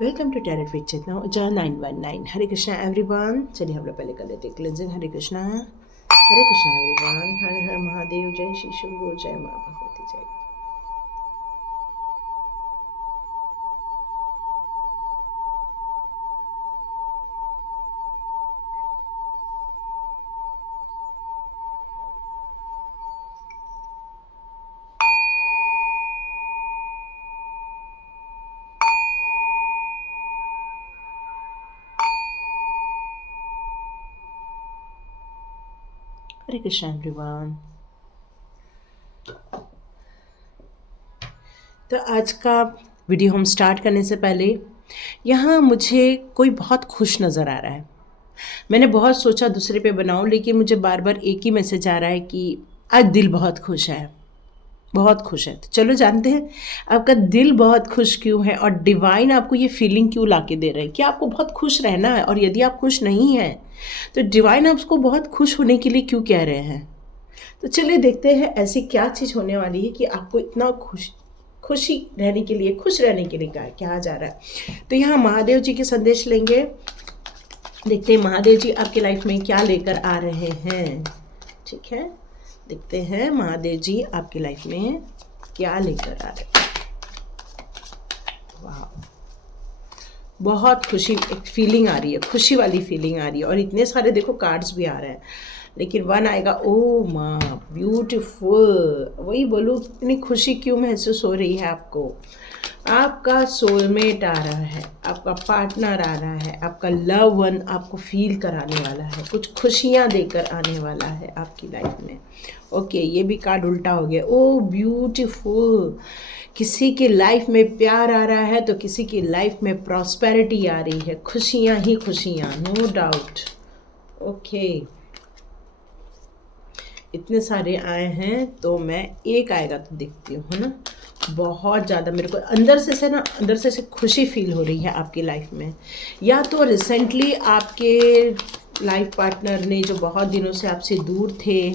Welcome to tarot with चेतना जहाँ 919। हरे Krishna everyone. चलिए हम लोग पहले कर लेते हैं क्लेंजिंग। हरे कृष्णा एवरीवन। हर हर महादेव। जय श्री शिव। जय माँ भगवती। जय। हरे कृष्णा एवरीवन। तो आज का वीडियो हम स्टार्ट करने से पहले यहाँ मुझे कोई बहुत खुश नज़र आ रहा है। मैंने बहुत सोचा दूसरे पे बनाऊँ, लेकिन मुझे बार बार एक ही मैसेज आ रहा है कि आज दिल बहुत खुश है, बहुत खुश है। तो चलो जानते हैं आपका दिल बहुत खुश क्यों है और डिवाइन आपको ये फीलिंग क्यों ला के दे रहे हैं कि आपको बहुत खुश रहना है। और यदि आप खुश नहीं हैं तो डिवाइन आपको बहुत खुश होने के लिए क्यों कह रहे हैं। तो चलिए देखते हैं ऐसी क्या चीज़ होने वाली है कि आपको इतना खुशी रहने के लिए, खुश रहने के लिए क्या जा रहा है। तो यहाँ महादेव जी के संदेश लेंगे। देखते हैं महादेव जी आपकी लाइफ में क्या लेकर आ रहे हैं। ठीक है, देखते हैं महादेव जी आपकी लाइफ में क्या लेकर आ रहे हैं। वाह, बहुत खुशी, एक फीलिंग आ रही है, खुशी वाली फीलिंग आ रही है। और इतने सारे देखो कार्ड्स भी आ रहे हैं, लेकिन वन आएगा। ओ माँ ब्यूटीफुल। वही बोलूँ, इतनी खुशी क्यों महसूस हो रही है आपको। आपका सोलमेट आ रहा है, आपका पार्टनर आ रहा है, आपका लव वन आपको फील कराने वाला है, कुछ खुशियाँ देकर आने वाला है आपकी लाइफ में। ओके, ये भी कार्ड उल्टा हो गया। ओ ब्यूटीफुल। किसी की लाइफ में प्यार आ रहा है तो किसी की लाइफ में प्रॉस्पेरिटी आ रही है, खुशियाँ ही खुशियाँ, नो डाउट। ओके, इतने सारे आए हैं तो मैं एक आएगा तो देखती हूँ, है ना। बहुत ज़्यादा मेरे को अंदर से खुशी फील हो रही है आपकी लाइफ में। या तो रिसेंटली आपके लाइफ पार्टनर ने, जो बहुत दिनों से आपसे दूर थे,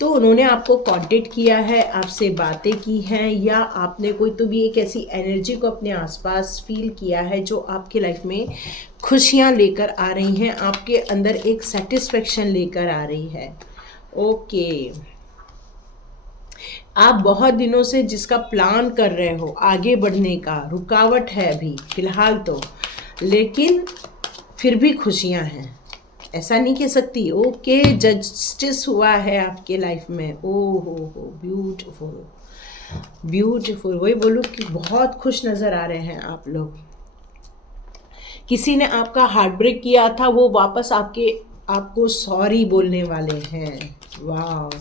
तो उन्होंने आपको कांटेक्ट किया है, आपसे बातें की हैं, या आपने कोई तो भी एक ऐसी एनर्जी को अपने आसपास फील किया है जो आपकी लाइफ में खुशियाँ लेकर आ रही हैं, आपके अंदर एक सेटिस्फेक्शन लेकर आ रही है। ओके, आप बहुत दिनों से जिसका प्लान कर रहे हो आगे बढ़ने का, रुकावट है अभी फिलहाल तो, लेकिन फिर भी खुशियां हैं, ऐसा नहीं कह सकती। ओके, जस्टिस हुआ है आपके लाइफ में। ओ हो ब्यूटीफुल, ब्यूटीफुल। वही बोलूँ कि बहुत खुश नज़र आ रहे हैं आप लोग। किसी ने आपका हार्ट ब्रेक किया था, वो वापस आपको सॉरी बोलने वाले हैं। वाह।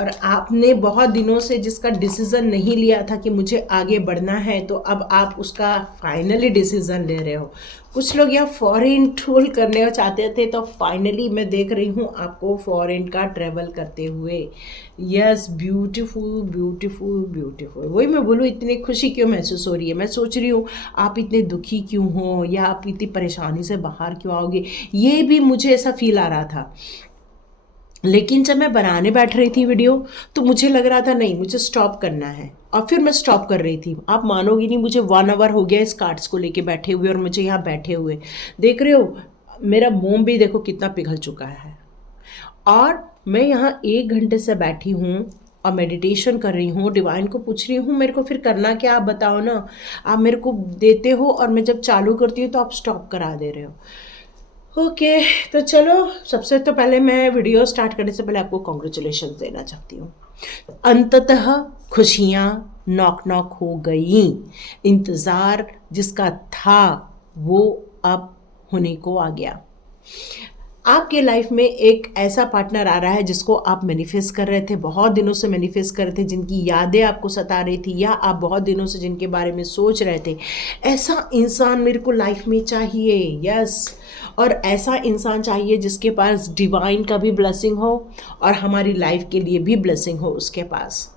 और आपने बहुत दिनों से जिसका डिसीज़न नहीं लिया था कि मुझे आगे बढ़ना है, तो अब आप उसका फाइनली डिसीज़न ले रहे हो। कुछ लोग यहाँ फॉरेन टूर करने चाहते थे, तो फाइनली मैं देख रही हूँ आपको फॉरेन का ट्रैवल करते हुए। Yes, beautiful beautiful beautiful. वही मैं बोलूँ, इतनी खुशी क्यों महसूस हो रही है। मैं सोच रही हूँ आप इतने दुखी क्यों हो, या आप इतनी परेशानी से बाहर क्यों आओगे, ये भी मुझे ऐसा फील आ रहा था। लेकिन जब मैं बनाने बैठ रही थी वीडियो, तो मुझे लग रहा था नहीं, मुझे स्टॉप करना है। और फिर मैं स्टॉप कर रही थी। आप मानोगी नहीं, मुझे 1 आवर हो गया इस कार्ड्स को लेके बैठे हुए, और मुझे यहाँ बैठे हुए देख रहे हो, मेरा मोम भी देखो कितना पिघल चुका है। और मैं यहाँ 1 घंटे से बैठी हूँ और मेडिटेशन कर रही हूँ, डिवाइन को पूछ रही हूँ मेरे को फिर करना क्या, आप बताओ ना। आप मेरे को देते हो और मैं जब चालू करती हूँ तो आप स्टॉप करा दे रहे हो। ओके, तो चलो, सबसे तो पहले मैं वीडियो स्टार्ट करने से पहले आपको कॉन्ग्रेचुलेशन देना चाहती हूँ। अंततः खुशियाँ नॉक नॉक हो गई। इंतज़ार जिसका था वो अब होने को आ गया। आपके लाइफ में एक ऐसा पार्टनर आ रहा है जिसको आप मैनिफेस्ट कर रहे थे, बहुत दिनों से मैनिफेस्ट कर रहे थे, जिनकी यादें आपको सता रही थी, या आप बहुत दिनों से जिनके बारे में सोच रहे थे। ऐसा इंसान मेरे को लाइफ में चाहिए। यस, और ऐसा इंसान चाहिए जिसके पास डिवाइन का भी ब्लेसिंग हो और हमारी लाइफ के लिए भी ब्लेसिंग हो उसके पास।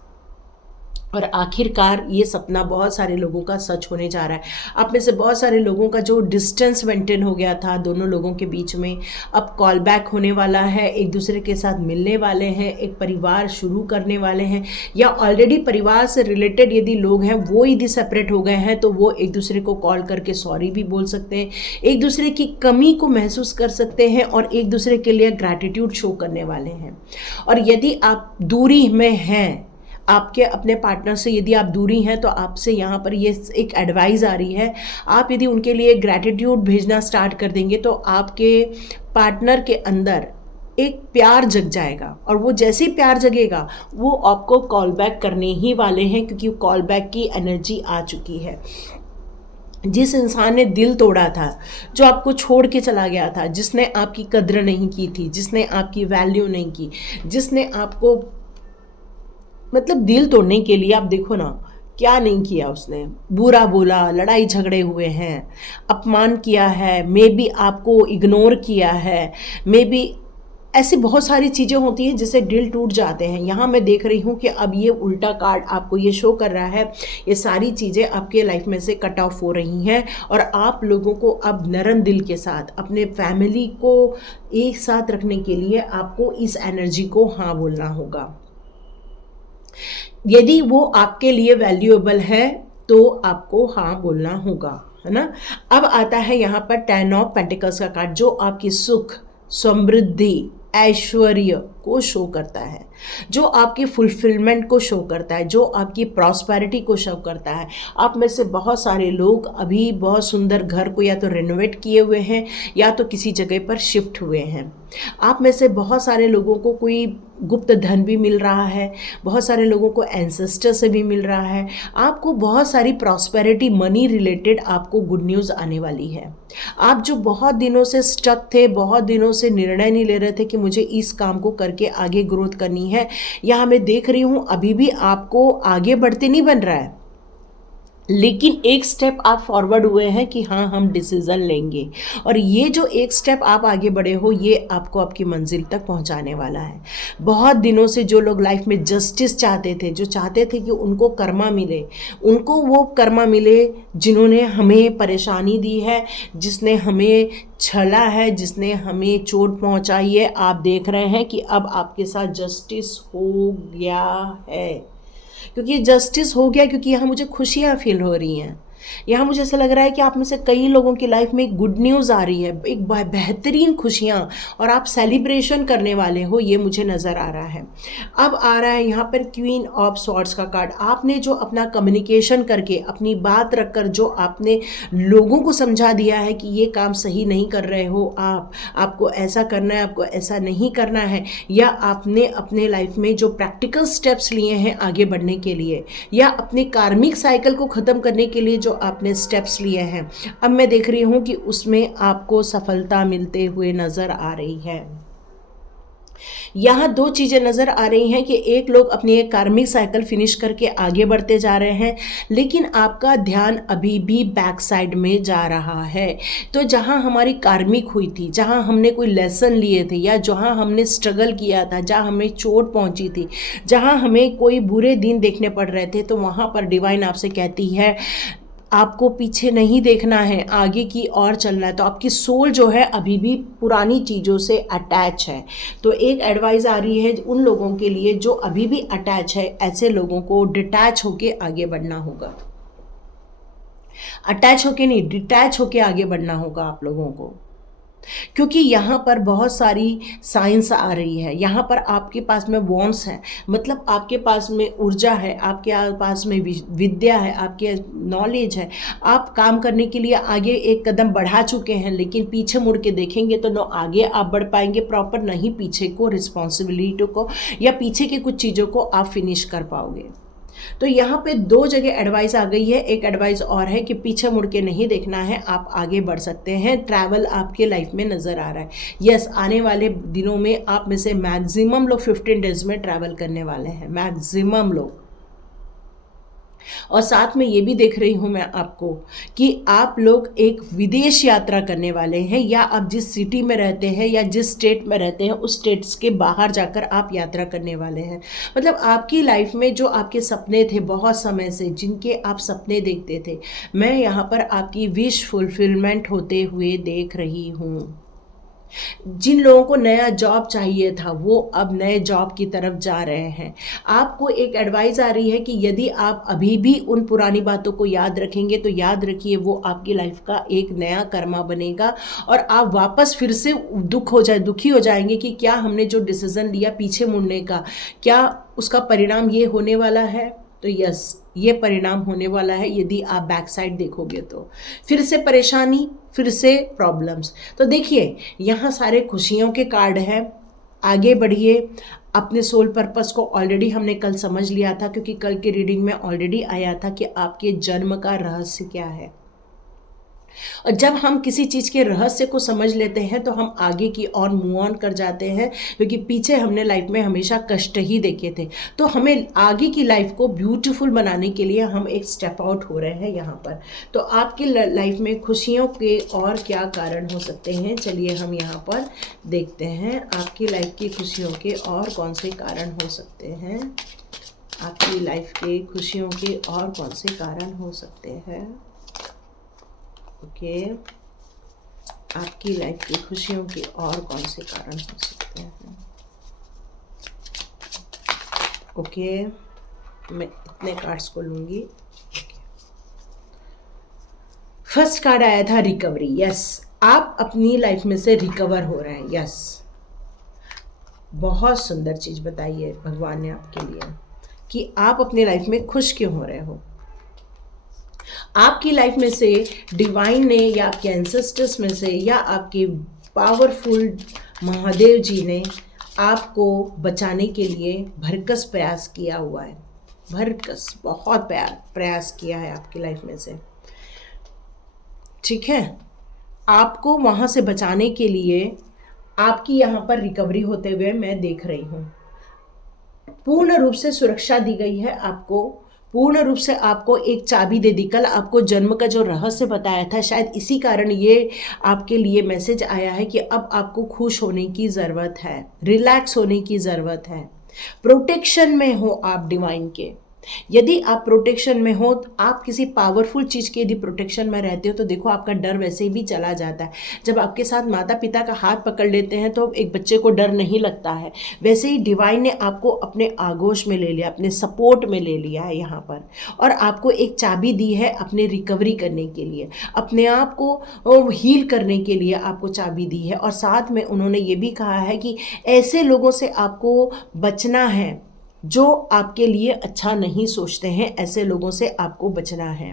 और आखिरकार ये सपना बहुत सारे लोगों का सच होने जा रहा है। आप में से बहुत सारे लोगों का जो डिस्टेंस मेंटेन हो गया था दोनों लोगों के बीच में, अब कॉल बैक होने वाला है, एक दूसरे के साथ मिलने वाले हैं, एक परिवार शुरू करने वाले हैं, या ऑलरेडी परिवार से रिलेटेड यदि लोग हैं वो यदि सेपरेट हो गए हैं तो वो एक दूसरे को कॉल करके सॉरी भी बोल सकते हैं, एक दूसरे की कमी को महसूस कर सकते हैं और एक दूसरे के लिए ग्रैटिट्यूड शो करने वाले हैं। और यदि आप दूरी में हैं, आपके अपने पार्टनर से यदि आप दूरी हैं, तो आपसे यहाँ पर ये एक एडवाइस आ रही है, आप यदि उनके लिए ग्रैटिट्यूड भेजना स्टार्ट कर देंगे तो आपके पार्टनर के अंदर एक प्यार जग जाएगा, और वो जैसे ही प्यार जगेगा वो आपको कॉल बैक करने ही वाले हैं, क्योंकि कॉल बैक की एनर्जी आ चुकी है। जिस इंसान ने दिल तोड़ा था, जो आपको छोड़ के चला गया था, जिसने आपकी कद्र नहीं की थी, जिसने आपकी वैल्यू नहीं की, जिसने आपको मतलब दिल तोड़ने के लिए आप देखो ना क्या नहीं किया उसने, बुरा बोला, लड़ाई झगड़े हुए हैं, अपमान किया है, मे बी आपको इग्नोर किया है, मे बी ऐसी बहुत सारी चीज़ें होती हैं जिससे दिल टूट जाते हैं। यहाँ मैं देख रही हूँ कि अब ये उल्टा कार्ड आपको ये शो कर रहा है, ये सारी चीज़ें आपके लाइफ में से कट ऑफ हो रही हैं और आप लोगों को अब नरम दिल के साथ अपने फैमिली को एक साथ रखने के लिए आपको इस एनर्जी को हाँ बोलना होगा। यदि वो आपके लिए वैल्यूएबल है तो आपको हाँ बोलना होगा, है ना। अब आता है यहाँ पर 10 ऑफ पेंटिकल्स का कार्ड, जो आपकी सुख, समृद्धि, ऐश्वर्य को शो करता है, जो आपकी फुलफिलमेंट को शो करता है, जो आपकी प्रॉस्पेरिटी को शो करता है। आप में से बहुत सारे लोग अभी बहुत सुंदर घर को या तो रेनोवेट किए हुए हैं या तो किसी जगह पर शिफ्ट हुए हैं। आप में से बहुत सारे लोगों को कोई गुप्त धन भी मिल रहा है, बहुत सारे लोगों को एंसेस्टर से भी मिल रहा है। आपको बहुत सारी प्रॉस्पेरिटी, मनी रिलेटेड आपको गुड न्यूज़ आने वाली है। आप जो बहुत दिनों से स्टक थे, बहुत दिनों से निर्णय नहीं ले रहे थे कि मुझे इस काम को करके आगे ग्रोथ करनी है, यहाँ मैं देख रही हूँ अभी भी आपको आगे बढ़ते नहीं बन रहा है, लेकिन एक स्टेप आप फॉरवर्ड हुए हैं कि हाँ हम डिसीज़न लेंगे, और ये जो एक स्टेप आप आगे बढ़े हो ये आपको आपकी मंजिल तक पहुंचाने वाला है। बहुत दिनों से जो लोग लाइफ में जस्टिस चाहते थे, जो चाहते थे कि उनको कर्मा मिले, उनको वो कर्मा मिले जिन्होंने हमें परेशानी दी है, जिसने हमें छला है, जिसने हमें चोट पहुंचाई है, आप देख रहे हैं कि अब आपके साथ जस्टिस हो गया है। क्योंकि जस्टिस हो गया, क्योंकि यहाँ मुझे खुशियाँ फील हो रही हैं। यहाँ मुझे ऐसा लग रहा है कि आप में से कई लोगों की लाइफ में एक गुड न्यूज़ आ रही है, एक बेहतरीन खुशियाँ, और आप सेलिब्रेशन करने वाले हो, ये मुझे नज़र आ रहा है। अब आ रहा है यहाँ पर क्वीन ऑफ सॉर्ड्स का कार्ड। आपने जो अपना कम्युनिकेशन करके, अपनी बात रखकर जो आपने लोगों को समझा दिया है कि ये काम सही नहीं कर रहे हो, आपको ऐसा करना है, आपको ऐसा नहीं करना है, या आपने अपने लाइफ में जो प्रैक्टिकल स्टेप्स लिए हैं आगे बढ़ने के लिए, या अपने कार्मिक साइकिल को ख़त्म करने के लिए जो आपने स्टेप्स लिए हैं, अब मैं देख रही हूँ कि उसमें आपको सफलता मिलते हुए नज़र आ रही है। यहाँ दो चीज़ें नज़र आ रही हैं कि एक लोग अपनी एक कार्मिक साइकिल फिनिश करके आगे बढ़ते जा रहे हैं, लेकिन आपका ध्यान अभी भी बैक साइड में जा रहा है। तो जहाँ हमारी कार्मिक हुई थी, जहाँ हमने कोई लेसन लिए थे, या जहाँ हमने स्ट्रगल किया था, जहाँ हमें चोट पहुँची थी, जहाँ हमें कोई बुरे दिन देखने पड़ रहे थे, तो वहाँ पर डिवाइन आपसे कहती है आपको पीछे नहीं देखना है, आगे की ओर चलना है। तो आपकी सोल जो है अभी भी पुरानी चीज़ों से अटैच है। तो एक एडवाइस आ रही है उन लोगों के लिए जो अभी भी अटैच है, ऐसे लोगों को डिटैच होके आगे बढ़ना होगा। अटैच होके नहीं, डिटैच होके आगे बढ़ना होगा आप लोगों को, क्योंकि यहाँ पर बहुत सारी साइंस आ रही है। यहाँ पर आपके पास में वॉन्ट्स है, मतलब आपके पास में ऊर्जा है, आपके पास में विद्या है, आपके नॉलेज है, आप काम करने के लिए आगे एक कदम बढ़ा चुके हैं, लेकिन पीछे मुड़ के देखेंगे तो न आगे आप बढ़ पाएंगे प्रॉपर, न ही पीछे को, रिस्पॉन्सिबिलिटी को या पीछे की कुछ चीज़ों को आप फिनिश कर पाओगे। तो यहाँ पे दो जगह एडवाइस आ गई है। एक एडवाइस और है कि पीछे मुड़ के नहीं देखना है, आप आगे बढ़ सकते हैं। ट्रैवल आपके लाइफ में नज़र आ रहा है। यस, आने वाले दिनों में आप में से मैक्सिमम लोग 15 डेज में ट्रैवल करने वाले हैं, मैक्सिमम लोग। और साथ में ये भी देख रही हूँ मैं आपको कि आप लोग एक विदेश यात्रा करने वाले हैं, या आप जिस सिटी में रहते हैं या जिस स्टेट में रहते हैं उस स्टेट्स के बाहर जाकर आप यात्रा करने वाले हैं। मतलब आपकी लाइफ में जो आपके सपने थे बहुत समय से, जिनके आप सपने देखते थे, मैं यहाँ पर आपकी विश फुलफिलमेंट होते हुए देख रही हूँ। जिन लोगों को नया जॉब चाहिए था वो अब नए जॉब की तरफ जा रहे हैं। आपको एक एडवाइस आ रही है कि यदि आप अभी भी उन पुरानी बातों को याद रखेंगे तो याद रखिए वो आपकी लाइफ का एक नया कर्मा बनेगा, और आप वापस फिर से दुखी हो जाएंगे कि क्या हमने जो डिसीजन लिया पीछे मुड़ने का, क्या उसका परिणाम ये होने वाला है। तो यस, ये परिणाम होने वाला है यदि आप बैक साइड देखोगे तो। फिर से परेशानी, फिर से प्रॉब्लम्स। तो देखिए यहाँ सारे खुशियों के कार्ड हैं। आगे बढ़िए, अपने सोल पर्पस को ऑलरेडी हमने कल समझ लिया था, क्योंकि कल की रीडिंग में ऑलरेडी आया था कि आपके जन्म का रहस्य क्या है। और जब हम किसी चीज़ के रहस्य को समझ लेते हैं तो हम आगे की और मूव ऑन कर जाते हैं, क्योंकि पीछे हमने लाइफ में हमेशा कष्ट ही देखे थे। तो हमें आगे की लाइफ को ब्यूटीफुल बनाने के लिए हम एक स्टेप आउट हो रहे हैं यहाँ पर। तो आपकी लाइफ में खुशियों के और क्या कारण हो सकते हैं, चलिए हम यहाँ पर देखते हैं आपकी लाइफ की खुशियों के और कौन से कारण हो सकते हैं। आपकी लाइफ के खुशियों के और कौन से कारण हो सकते हैं। ओके, आपकी लाइफ की खुशियों के और कौन से कारण हो सकते हैं। ओके, मैं इतने कार्ड्स को लूंगी। फर्स्ट कार्ड आया था रिकवरी। यस, आप अपनी लाइफ में से रिकवर हो रहे हैं। यस, बहुत सुंदर चीज बताई है भगवान ने आपके लिए कि आप अपनी लाइफ में खुश क्यों हो रहे हो। आपकी लाइफ में से डिवाइन ने या आपके एंसेस्टर्स में से या आपके पावरफुल महादेव जी ने आपको बचाने के लिए भरकस प्रयास किया हुआ है। भरकस बहुत प्रयास किया है आपकी लाइफ में से, ठीक है। आपको वहाँ से बचाने के लिए आपकी यहाँ पर रिकवरी होते हुए मैं देख रही हूँ। पूर्ण रूप से सुरक्षा दी गई है आपको, पूर्ण रूप से आपको एक चाबी दे दी। कल आपको जन्म का जो रहस्य बताया था, शायद इसी कारण ये आपके लिए मैसेज आया है कि अब आपको खुश होने की ज़रूरत है, रिलैक्स होने की ज़रूरत है। प्रोटेक्शन में हो आप डिवाइन के। यदि आप प्रोटेक्शन में हो, आप किसी पावरफुल चीज़ के यदि प्रोटेक्शन में रहते हो तो देखो आपका डर वैसे ही भी चला जाता है। जब आपके साथ माता पिता का हाथ पकड़ लेते हैं तो एक बच्चे को डर नहीं लगता है। वैसे ही डिवाइन ने आपको अपने आगोश में ले लिया, अपने सपोर्ट में ले लिया है यहाँ पर, और आपको एक चाबी दी है अपने रिकवरी करने के लिए, अपने आप को हील करने के लिए आपको चाबी दी है। और साथ में उन्होंने ये भी कहा है कि ऐसे लोगों से आपको बचना है जो आपके लिए अच्छा नहीं सोचते हैं, ऐसे लोगों से आपको बचना है।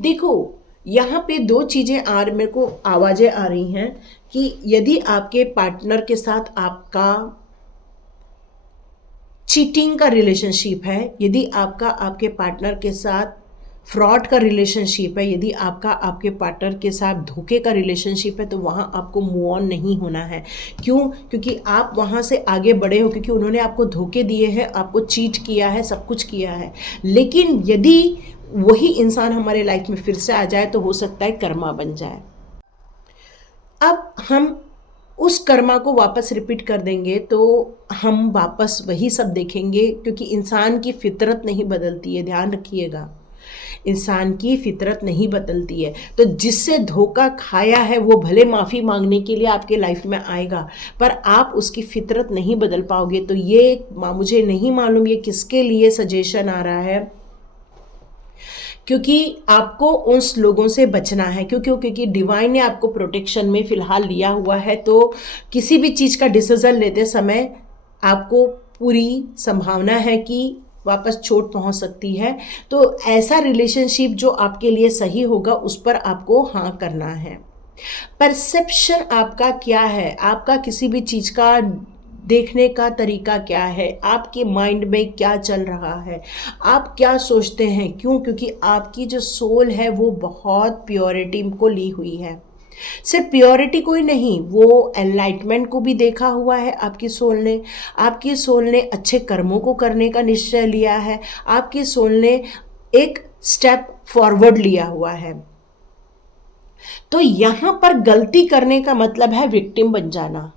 देखो यहाँ पे दो चीज़ें मेरे को आवाज़ें आ रही हैं कि यदि आपके पार्टनर के साथ आपका चीटिंग का रिलेशनशिप है, यदि आपका आपके पार्टनर के साथ फ्रॉड का रिलेशनशिप है, यदि आपका आपके पार्टनर के साथ धोखे का रिलेशनशिप है, तो वहाँ आपको मूव ऑन नहीं होना है। क्यों? क्योंकि आप वहाँ से आगे बढ़े हो, क्योंकि उन्होंने आपको धोखे दिए हैं, आपको चीट किया है, सब कुछ किया है। लेकिन यदि वही इंसान हमारे लाइफ में फिर से आ जाए तो हो सकता है कर्मा बन जाए। अब हम उस कर्मा को वापस रिपीट कर देंगे तो हम वापस वही सब देखेंगे, क्योंकि इंसान की फितरत नहीं बदलती है, ध्यान रखिएगा। इंसान की फितरत नहीं बदलती है। तो जिससे धोखा खाया है वो भले माफ़ी मांगने के लिए आपके लाइफ में आएगा, पर आप उसकी फितरत नहीं बदल पाओगे। तो ये मुझे नहीं मालूम ये किसके लिए सजेशन आ रहा है, क्योंकि आपको उन लोगों से बचना है। क्योंकि डिवाइन ने आपको प्रोटेक्शन में फ़िलहाल लिया हुआ है। तो किसी भी चीज़ का डिसीज़न लेते समय आपको पूरी संभावना है कि वापस चोट पहुंच सकती है। तो ऐसा रिलेशनशिप जो आपके लिए सही होगा उस पर आपको हाँ करना है। परसेप्शन आपका क्या है, आपका किसी भी चीज़ का देखने का तरीका क्या है, आपके माइंड में क्या चल रहा है, आप क्या सोचते हैं। क्यों? क्योंकि आपकी जो सोल है वो बहुत प्योरिटी को ली हुई है। सिर्फ प्योरिटी कोई नहीं, वो एनलाइटमेंट को भी देखा हुआ है आपकी सोल ने। आपकी सोल ने अच्छे कर्मों को करने का निश्चय लिया है। आपकी सोल ने एक स्टेप फॉरवर्ड लिया हुआ है। तो यहां पर गलती करने का मतलब है विक्टिम बन जाना,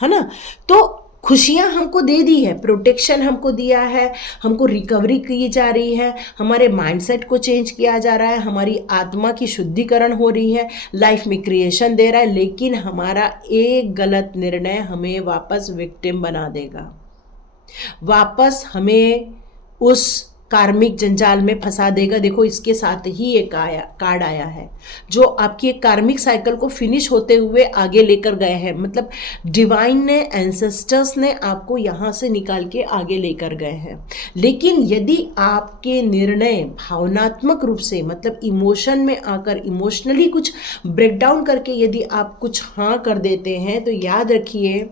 है ना। तो खुशियां हमको दे दी है, प्रोटेक्शन हमको दिया है, हमको रिकवरी की जा रही है, हमारे माइंडसेट को चेंज किया जा रहा है, हमारी आत्मा की शुद्धिकरण हो रही है, लाइफ में क्रिएशन दे रहा है। लेकिन हमारा एक गलत निर्णय हमें वापस विक्टिम बना देगा, वापस हमें उस कार्मिक जंजाल में फंसा देगा। देखो इसके साथ ही एक कार्ड आया है जो आपकी एक कार्मिक साइकिल को फिनिश होते हुए आगे लेकर गए हैं। मतलब डिवाइन ने, एंसेस्टर्स ने आपको यहाँ से निकाल के आगे लेकर गए हैं। लेकिन यदि आपके निर्णय भावनात्मक रूप से, मतलब इमोशन में आकर, इमोशनली कुछ ब्रेकडाउन करके यदि आप कुछ हाँ कर देते हैं, तो याद रखिए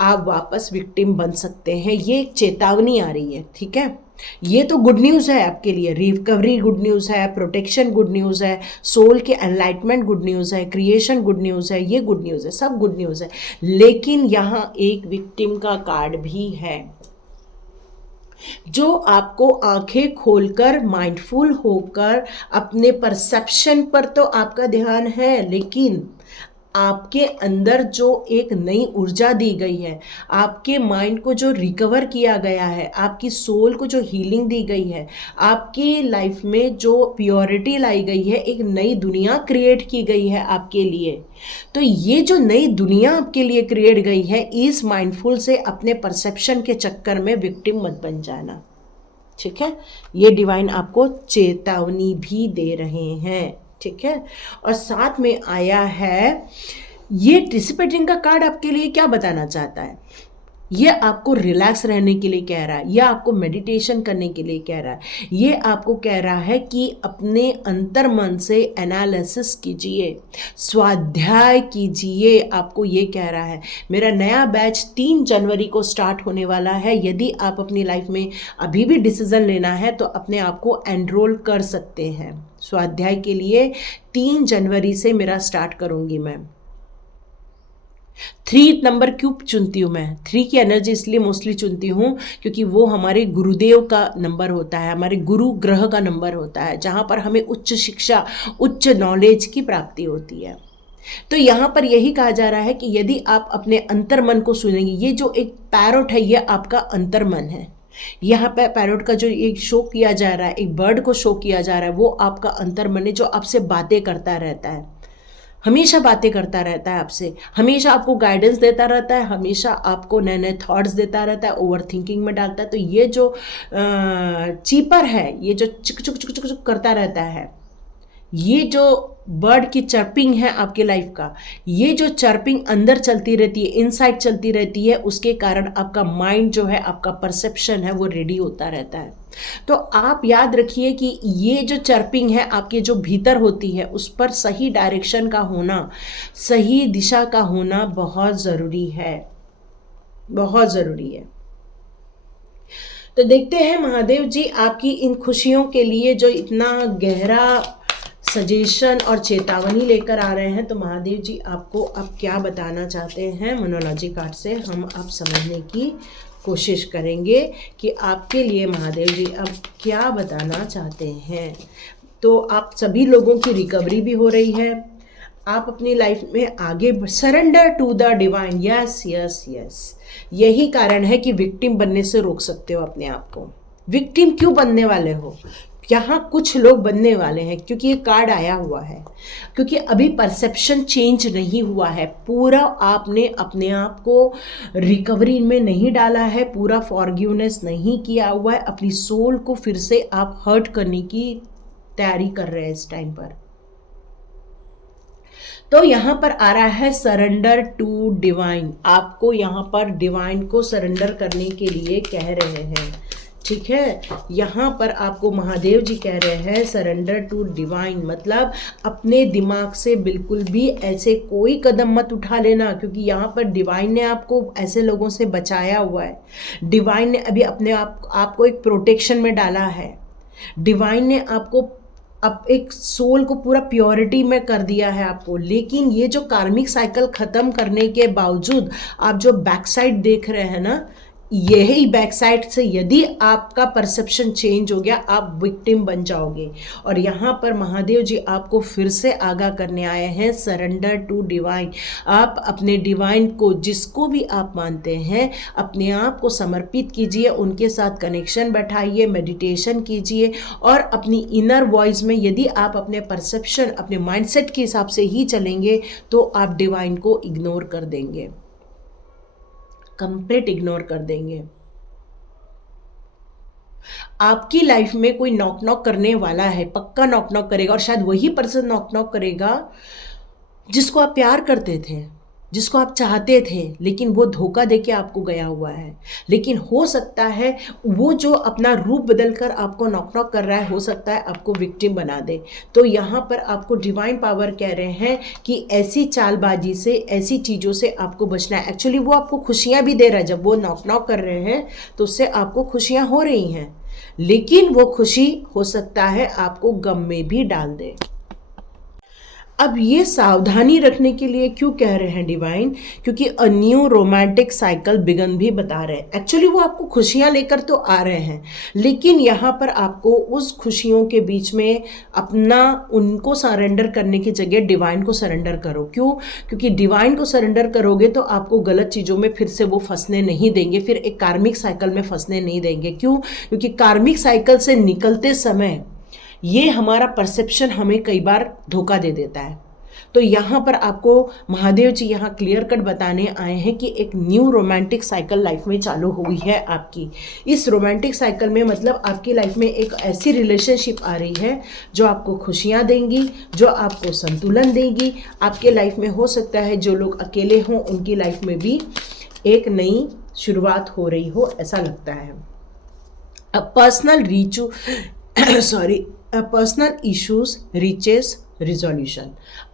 आप वापस विक्टिम बन सकते हैं। ये एक चेतावनी आ रही है, ठीक है। ये तो गुड न्यूज़ है आपके लिए, रिकवरी गुड न्यूज़ है, प्रोटेक्शन गुड न्यूज़ है, सोल के एनलाइटमेंट गुड न्यूज़ है, क्रिएशन गुड न्यूज़ है, ये गुड न्यूज़ है, सब गुड न्यूज़ है। लेकिन यहाँ एक विक्टिम का कार्ड भी है जो आपको आंखें खोलकर, माइंडफुल होकर, अपने परसेप्शन पर तो आपका ध्यान है, लेकिन आपके अंदर जो एक नई ऊर्जा दी गई है, आपके माइंड को जो रिकवर किया गया है, आपकी सोल को जो हीलिंग दी गई है, आपकी लाइफ में जो प्योरिटी लाई गई है, एक नई दुनिया क्रिएट की गई है आपके लिए। तो ये जो नई दुनिया आपके लिए क्रिएट गई है, इस माइंडफुल से अपने परसेप्शन के चक्कर में विक्टिम मत बन जाना, ठीक है। ये डिवाइन आपको चेतावनी भी दे रहे हैं, ठीक है। और साथ में आया है ये डिसिपेटिंग का कार्ड आपके लिए क्या बताना चाहता है। ये आपको रिलैक्स रहने के लिए कह रहा है, ये आपको मेडिटेशन करने के लिए कह रहा है, ये आपको कह रहा है कि अपने अंतर मन से एनालिसिस कीजिए, स्वाध्याय कीजिए, आपको ये कह रहा है। मेरा नया बैच 3 जनवरी को स्टार्ट होने वाला है। यदि आप अपनी लाइफ में अभी भी डिसीजन लेना है तो अपने आप को एनरोल कर सकते हैं। स्वाध्याय के लिए 3 जनवरी से मेरा स्टार्ट करूंगी मैं। 3 नंबर क्यों चुनती हूँ मैं? 3 की एनर्जी इसलिए मोस्टली चुनती हूँ क्योंकि वो हमारे गुरुदेव का नंबर होता है, हमारे गुरु ग्रह का नंबर होता है, जहाँ पर हमें उच्च शिक्षा, उच्च नॉलेज की प्राप्ति होती है। तो यहाँ पर यही कहा जा रहा है कि यदि आप अपने अंतर मन को सुनेंगे, ये जो एक पैरोट है ये आपका अंतर मन है। यहाँ पे पैरोट का जो एक शो किया जा रहा है, एक बर्ड को शो किया जा रहा है, वो आपका अंतर मन है जो आपसे बातें करता रहता है, हमेशा बातें करता रहता है आपसे, हमेशा आपको गाइडेंस देता रहता है, हमेशा आपको नए नए थॉट्स देता रहता है, ओवर थिंकिंग में डालता है। तो ये जो चीपर है, ये जो चुक चुक चुक चुक चुक करता रहता है, ये जो बर्ड की चर्पिंग है आपके लाइफ का, ये जो चर्पिंग अंदर चलती रहती है, इनसाइड चलती रहती है, उसके कारण आपका माइंड जो है, आपका परसेप्शन है, वो रेडी होता रहता है। तो आप याद रखिए कि ये जो चर्पिंग है आपके जो भीतर होती है, उस पर सही डायरेक्शन का होना, सही दिशा का होना बहुत ज़रूरी है, बहुत ज़रूरी है। तो देखते हैं महादेव जी आपकी इन खुशियों के लिए जो इतना गहरा सजेशन और चेतावनी लेकर आ रहे हैं। तो महादेव जी आपको अब क्या बताना चाहते हैं मोनोलॉजी कार्ड से, हम अब समझने की कोशिश करेंगे कि आपके लिए महादेव जी अब क्या बताना चाहते हैं। तो आप सभी लोगों की रिकवरी भी हो रही है, आप अपनी लाइफ में आगे surrender to the divine. Yes yes yes, यही कारण है कि विक्टिम बनने से रोक सकते हो अपने आप को। विक्टिम क्यों बनने वाले हो? यहाँ कुछ लोग बनने वाले हैं क्योंकि ये कार्ड आया हुआ है, क्योंकि अभी परसेप्शन चेंज नहीं हुआ है, पूरा आपने अपने आप को रिकवरी में नहीं डाला है, पूरा फॉरगिवनेस नहीं किया हुआ है, अपनी सोल को फिर से आप हर्ट करने की तैयारी कर रहे हैं इस टाइम पर। तो यहाँ पर आ रहा है सरेंडर टू डिवाइन, आपको यहाँ पर डिवाइन को सरेंडर करने के लिए कह रहे हैं, ठीक है। यहाँ पर आपको महादेव जी कह रहे हैं सरेंडर टू डिवाइन, मतलब अपने दिमाग से बिल्कुल भी ऐसे कोई कदम मत उठा लेना, क्योंकि यहाँ पर डिवाइन ने आपको ऐसे लोगों से बचाया हुआ है। डिवाइन ने अभी अपने आपको एक प्रोटेक्शन में डाला है। डिवाइन ने आपको अब एक सोल को पूरा प्योरिटी में कर दिया है आपको। लेकिन ये जो कार्मिक साइकिल ख़त्म करने के बावजूद आप जो बैक साइड देख रहे हैं ना, यही बैक साइड से यदि आपका परसेप्शन चेंज हो गया, आप विक्टिम बन जाओगे। और यहाँ पर महादेव जी आपको फिर से आगाह करने आए हैं, सरेंडर टू डिवाइन। आप अपने डिवाइन को, जिसको भी आप मानते हैं, अपने आप को समर्पित कीजिए, उनके साथ कनेक्शन बैठाइए, मेडिटेशन कीजिए और अपनी इनर वॉइस में यदि आप अपने परसेप्शन, अपने माइंडसेट के हिसाब से ही चलेंगे तो आप डिवाइन को इग्नोर कर देंगे, कंप्लीट इग्नोर कर देंगे। आपकी लाइफ में कोई नॉक नॉक करने वाला है, पक्का नॉक नॉक करेगा, और शायद वही पर्सन नॉक नॉक करेगा जिसको आप प्यार करते थे, जिसको आप चाहते थे, लेकिन वो धोखा देके आपको गया हुआ है। लेकिन हो सकता है वो जो अपना रूप बदलकर आपको नॉक नॉक कर रहा है, हो सकता है आपको विक्टिम बना दे। तो यहाँ पर आपको डिवाइन पावर कह रहे हैं कि ऐसी चालबाजी से, ऐसी चीज़ों से आपको बचना है। एक्चुअली वो आपको खुशियाँ भी दे रहा है, जब वो नॉक नॉक कर रहे हैं तो उससे आपको खुशियाँ हो रही हैं, लेकिन वो खुशी हो सकता है आपको गम में भी डाल दे। अब ये सावधानी रखने के लिए क्यों कह रहे हैं डिवाइन? क्योंकि a new romantic cycle begin भी बता रहे हैं। एक्चुअली वो आपको खुशियाँ लेकर तो आ रहे हैं, लेकिन यहाँ पर आपको उस खुशियों के बीच में अपना, उनको सरेंडर करने की जगह डिवाइन को सरेंडर करो। क्यों? क्योंकि डिवाइन को सरेंडर करोगे तो आपको गलत चीज़ों में फिर से वो फंसने नहीं देंगे, फिर एक कार्मिक साइकिल में फंसने नहीं देंगे। क्यों? क्योंकि कार्मिक साइकिल से निकलते समय ये हमारा परसेप्शन हमें कई बार धोखा दे देता है। तो यहाँ पर आपको महादेव जी यहाँ क्लियर कट बताने आए हैं कि एक न्यू रोमांटिक साइकिल लाइफ में चालू हुई है आपकी। इस रोमांटिक साइकिल में मतलब आपकी लाइफ में एक ऐसी रिलेशनशिप आ रही है जो आपको खुशियाँ देंगी, जो आपको संतुलन देगी। आपके लाइफ में हो सकता है जो लोग अकेले हों उनकी लाइफ में भी एक नई शुरुआत हो रही हो, ऐसा लगता है। Personal issues reaches resolution.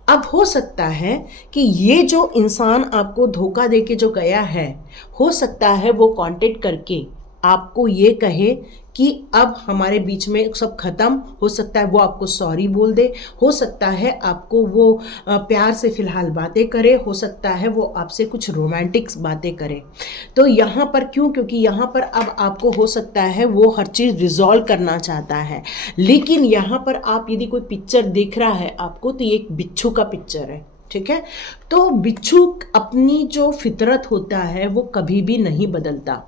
अब हो सकता है कि ये जो इंसान आपको धोखा देके जो गया है, हो सकता है वो कांटेक्ट करके आपको ये कहे कि अब हमारे बीच में सब खत्म। हो सकता है वो आपको सॉरी बोल दे, हो सकता है आपको वो प्यार से फ़िलहाल बातें करे, हो सकता है वो आपसे कुछ रोमांटिक्स बातें करे। तो यहाँ पर क्यों? क्योंकि यहाँ पर अब आपको हो सकता है वो हर चीज़ रिजॉल्व करना चाहता है। लेकिन यहाँ पर आप यदि कोई पिक्चर देख रहा है आपको, तो ये एक बिच्छू का पिक्चर है, ठीक है? तो बिच्छू अपनी जो फितरत होता है वो कभी भी नहीं बदलता।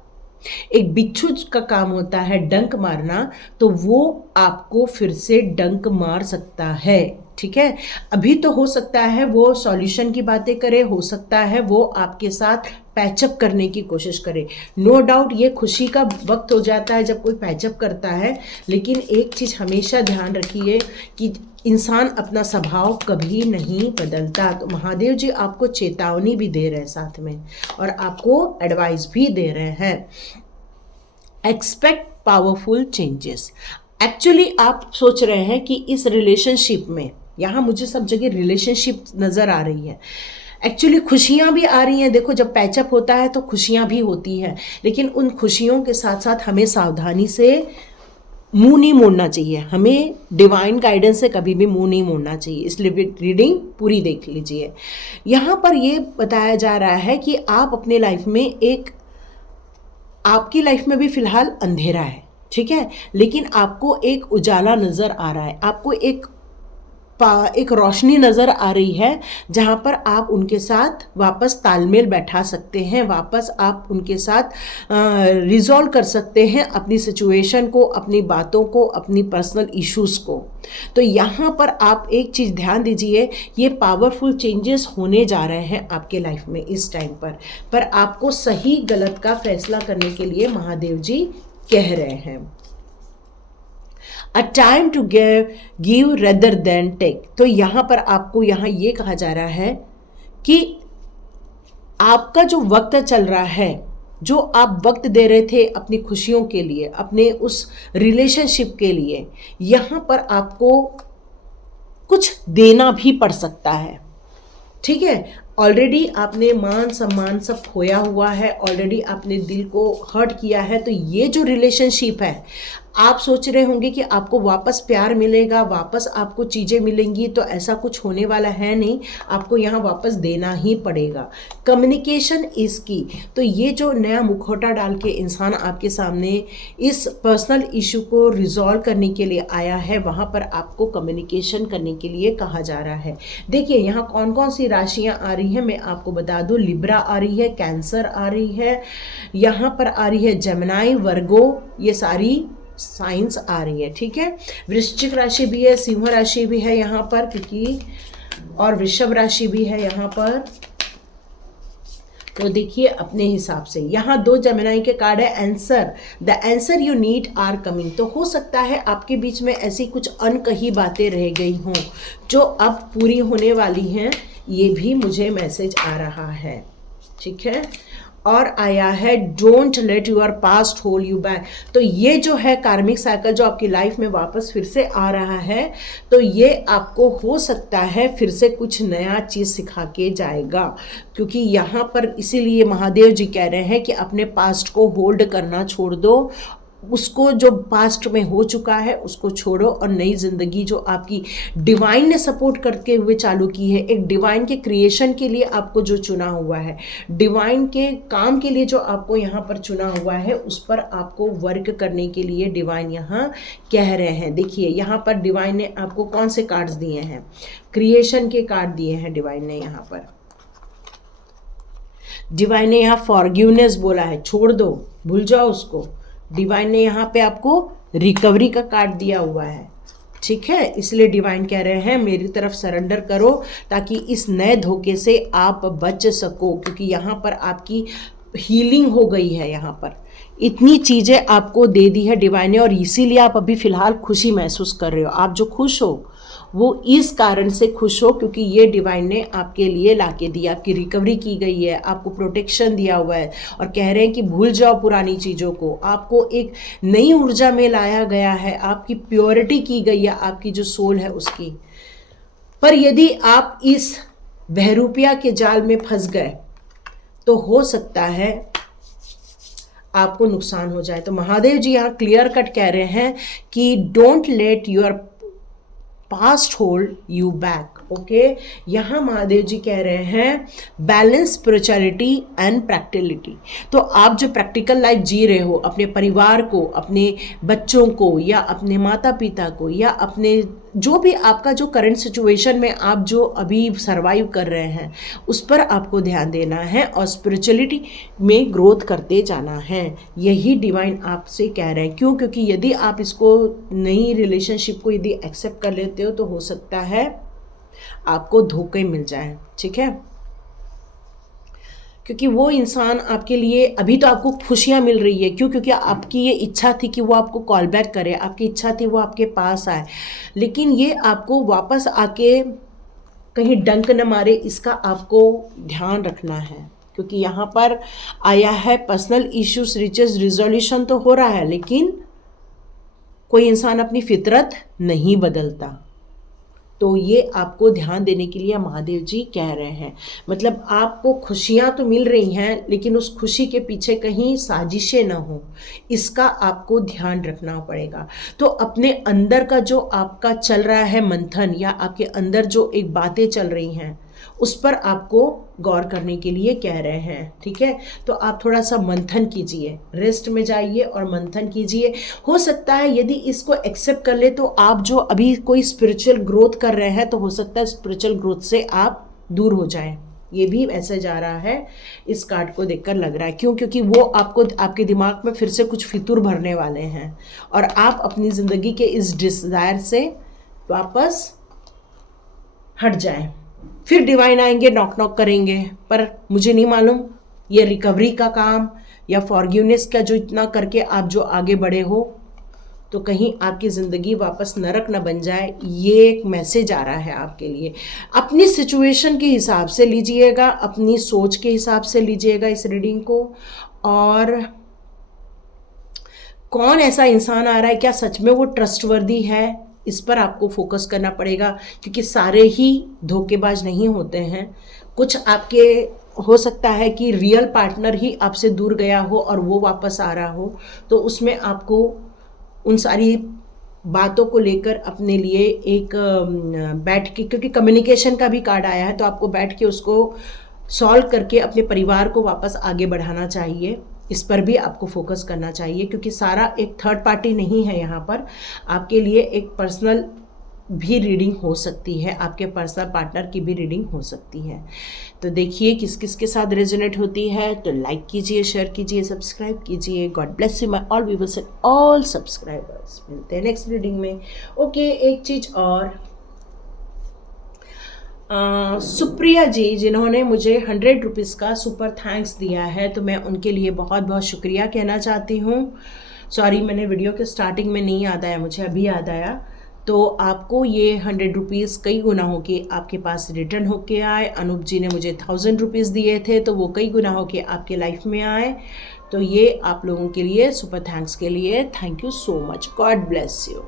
एक बिच्छू का काम होता है डंक मारना, तो वो आपको फिर से डंक मार सकता है, ठीक है? अभी तो हो सकता है वो सॉल्यूशन की बातें करे, हो सकता है वो आपके साथ पैचअप करने की कोशिश करे। नो डाउट ये खुशी का वक्त हो जाता है जब कोई पैचअप करता है, लेकिन एक चीज़ हमेशा ध्यान रखिए कि इंसान अपना स्वभाव कभी नहीं बदलता। तो महादेव जी आपको चेतावनी भी दे रहे हैं साथ में, और आपको एडवाइस भी दे रहे हैं। Expect powerful changes. एक्चुअली आप सोच रहे हैं कि इस रिलेशनशिप में, यहाँ मुझे सब जगह रिलेशनशिप नज़र आ रही है। एक्चुअली खुशियाँ भी आ रही हैं। देखो, जब पैचअप होता है तो खुशियाँ भी होती हैं, लेकिन उन खुशियों के साथ साथ हमें सावधानी से मुंह नहीं मोड़ना चाहिए। हमें डिवाइन गाइडेंस से कभी भी मुंह नहीं मोड़ना चाहिए। इसलिए रीडिंग पूरी देख लीजिए। यहाँ पर ये बताया जा रहा है कि आप अपने लाइफ में आपकी लाइफ में भी फिलहाल अंधेरा है, ठीक है, लेकिन आपको एक उजाला नज़र आ रहा है, आपको एक रोशनी नज़र आ रही है, जहाँ पर आप उनके साथ वापस तालमेल बैठा सकते हैं, वापस आप उनके साथ रिजॉल्व कर सकते हैं अपनी सिचुएशन को, अपनी बातों को, अपनी पर्सनल इश्यूज़ को। तो यहाँ पर आप एक चीज़ ध्यान दीजिए, ये पावरफुल चेंजेस होने जा रहे हैं आपके लाइफ में इस टाइम पर आपको सही गलत का फैसला करने के लिए महादेव जी कह रहे हैं। A time to give rather than take. तो यहाँ पर आपको यहाँ ये कहा जा रहा है कि आपका जो वक्त चल रहा है, जो आप वक्त दे रहे थे अपनी खुशियों के लिए, अपने उस रिलेशनशिप के लिए, यहाँ पर आपको कुछ देना भी पड़ सकता है, ठीक है? ऑलरेडी आपने मान सम्मान सब खोया हुआ है, ऑलरेडी आपने दिल को हर्ट किया है। तो ये जो रिलेशनशिप है आप सोच रहे होंगे कि आपको वापस प्यार मिलेगा, वापस आपको चीज़ें मिलेंगी, तो ऐसा कुछ होने वाला है नहीं। आपको यहाँ वापस देना ही पड़ेगा। कम्युनिकेशन इज़ की। तो ये जो नया मुखौटा डाल के इंसान आपके सामने इस पर्सनल इशू को रिजॉल्व करने के लिए आया है, वहाँ पर आपको कम्युनिकेशन करने के लिए कहा जा रहा है। देखिए यहाँ कौन कौन सी राशियाँ आ रही हैं मैं आपको बता दूँ। लिब्रा आ रही है, कैंसर आ रही है, यहाँ पर आ रही है जेमिनी, वर्गो, ये सारी साइंस आ रही है, ठीक है। वृश्चिक राशि भी है, सिंह राशि भी है यहाँ पर, क्योंकि और वृषभ राशि भी है यहाँ पर। तो देखिए अपने हिसाब से यहाँ 2 जेमिनी के कार्ड है। Answer, the answer you need are coming. तो हो सकता है आपके बीच में ऐसी कुछ अनकही बातें रह गई हों जो अब पूरी होने वाली हैं, ये भी मुझे मैसेज आ रहा है, ठीक है। और आया है don't let your past hold you back. तो ये जो है कार्मिक साइकिल जो आपकी लाइफ में वापस फिर से आ रहा है, तो ये आपको हो सकता है फिर से कुछ नया चीज़ सिखा के जाएगा, क्योंकि यहाँ पर इसीलिए महादेव जी कह रहे हैं कि अपने पास्ट को होल्ड करना छोड़ दो, उसको जो पास्ट में हो चुका है उसको छोड़ो, और नई ज़िंदगी जो आपकी डिवाइन ने सपोर्ट करके हुए चालू की है, एक डिवाइन के क्रिएशन के लिए आपको जो चुना हुआ है, डिवाइन के काम के लिए जो आपको यहाँ पर चुना हुआ है, उस पर आपको वर्क करने के लिए डिवाइन यहाँ कह रहे हैं। देखिए यहाँ पर डिवाइन ने आपको कौन से कार्ड्स दिए हैं, क्रिएशन के कार्ड दिए हैं डिवाइन ने। यहाँ पर डिवाइन ने यहाँ फॉरगिवनेस बोला है, छोड़ दो, भूल जाओ उसको। डिवाइन ने यहाँ पे आपको रिकवरी का कार्ड दिया हुआ है, ठीक है। इसलिए डिवाइन कह रहे हैं मेरी तरफ सरेंडर करो, ताकि इस नए धोखे से आप बच सको, क्योंकि यहाँ पर आपकी हीलिंग हो गई है। यहाँ पर इतनी चीज़ें आपको दे दी है डिवाइन ने, और इसीलिए आप अभी फ़िलहाल खुशी महसूस कर रहे हो। आप जो खुश हो वो इस कारण से खुश हो क्योंकि ये डिवाइन ने आपके लिए लाके दिया, आपकी रिकवरी की गई है, आपको प्रोटेक्शन दिया हुआ है, और कह रहे हैं कि भूल जाओ पुरानी चीज़ों को, आपको एक नई ऊर्जा में लाया गया है, आपकी प्योरिटी की गई है, आपकी जो सोल है उसकी। पर यदि आप इस बहरूपिया के जाल में फंस गए तो हो सकता है आपको नुकसान हो जाए। तो महादेव जी यहाँ क्लियर कट कह रहे हैं कि don't let your past hold you back, okay. यहाँ महादेव जी कह रहे हैं बैलेंस स्पिरिचुअलिटी एंड प्रैक्टिकलिटी। तो आप जो प्रैक्टिकल लाइफ जी रहे हो, अपने परिवार को, अपने बच्चों को, या अपने माता पिता को, या अपने जो भी आपका जो करंट सिचुएशन में आप जो अभी सरवाइव कर रहे हैं, उस पर आपको ध्यान देना है और स्पिरिचुअलिटी में ग्रोथ करते जाना है। यही डिवाइन आपसे कह रहे हैं। क्यों? क्योंकि यदि आप इसको नई रिलेशनशिप को यदि एक्सेप्ट कर लेते हो तो हो सकता है आपको धोखे मिल जाए, ठीक है। क्योंकि वो इंसान आपके लिए अभी तो आपको खुशियाँ मिल रही है। क्यों? क्योंकि आपकी ये इच्छा थी कि वो आपको कॉल बैक करे, आपकी इच्छा थी वो आपके पास आए, लेकिन ये आपको वापस आके कहीं डंक न मारे, इसका आपको ध्यान रखना है। क्योंकि यहाँ पर आया है पर्सनल इश्यूज रिचेस रिजोल्यूशन तो हो रहा है, लेकिन कोई इंसान अपनी फितरत नहीं बदलता। तो ये आपको ध्यान देने के लिए महादेव जी कह रहे हैं। मतलब आपको खुशियाँ तो मिल रही हैं, लेकिन उस खुशी के पीछे कहीं साजिशें ना हो, इसका आपको ध्यान रखना पड़ेगा। तो अपने अंदर का जो आपका चल रहा है मंथन, या आपके अंदर जो एक बातें चल रही हैं, उस पर आपको गौर करने के लिए कह रहे हैं, ठीक है। तो आप थोड़ा सा मंथन कीजिए, रेस्ट में जाइए और मंथन कीजिए। हो सकता है यदि इसको एक्सेप्ट कर ले तो आप जो अभी कोई स्पिरिचुअल ग्रोथ कर रहे हैं, तो हो सकता है स्पिरिचुअल ग्रोथ से आप दूर हो जाएं। ये भी ऐसे जा रहा है, इस कार्ड को देखकर लग रहा है। क्यों? क्योंकि वो आपको आपके दिमाग में फिर से कुछ फितूर भरने वाले हैं, और आप अपनी ज़िंदगी के इस डिज़ायर से वापस हट जाएं। फिर डिवाइन आएंगे, नॉक नॉक करेंगे, पर मुझे नहीं मालूम ये रिकवरी का काम या फॉरगिवनेस का जो इतना करके आप जो आगे बढ़े हो, तो कहीं आपकी ज़िंदगी वापस नरक न बन जाए। ये एक मैसेज आ रहा है आपके लिए। अपनी सिचुएशन के हिसाब से लीजिएगा, अपनी सोच के हिसाब से लीजिएगा इस रीडिंग को। और कौन ऐसा इंसान आ रहा है, क्या सच में वो ट्रस्टवर्दी है, इस पर आपको फोकस करना पड़ेगा। क्योंकि सारे ही धोखेबाज नहीं होते हैं। कुछ आपके हो सकता है कि रियल पार्टनर ही आपसे दूर गया हो और वो वापस आ रहा हो, तो उसमें आपको उन सारी बातों को लेकर अपने लिए एक बैठ के, क्योंकि कम्युनिकेशन का भी कार्ड आया है, तो आपको बैठ के उसको सॉल्व करके अपने परिवार को वापस आगे बढ़ाना चाहिए। इस पर भी आपको फोकस करना चाहिए, क्योंकि सारा एक थर्ड पार्टी नहीं है यहाँ पर, आपके लिए एक पर्सनल भी रीडिंग हो सकती है, आपके पर्सनल पार्टनर की भी रीडिंग हो सकती है। तो देखिए किस किस के साथ रेजोनेट होती है, तो लाइक कीजिए, शेयर कीजिए, सब्सक्राइब कीजिए। God bless you my all viewers and all subscribers. मिलते हैं नेक्स्ट रीडिंग में। ओके, एक चीज़ और, सुप्रिया जी जिन्होंने मुझे 100 रुपीज़ का सुपर थैंक्स दिया है, तो मैं उनके लिए बहुत बहुत शुक्रिया कहना चाहती हूँ। सॉरी, मैंने वीडियो के स्टार्टिंग में नहीं याद आया, मुझे अभी याद आया। तो आपको ये 100 रुपीज़ कई गुना होके आपके पास रिटर्न होके आए। अनूप जी ने मुझे 1000 रुपीज़ दिए थे, तो वो कई गुना होके आपके लाइफ में आए। तो ये आप लोगों के लिए सुपर थैंक्स के लिए thank you so much. God bless you.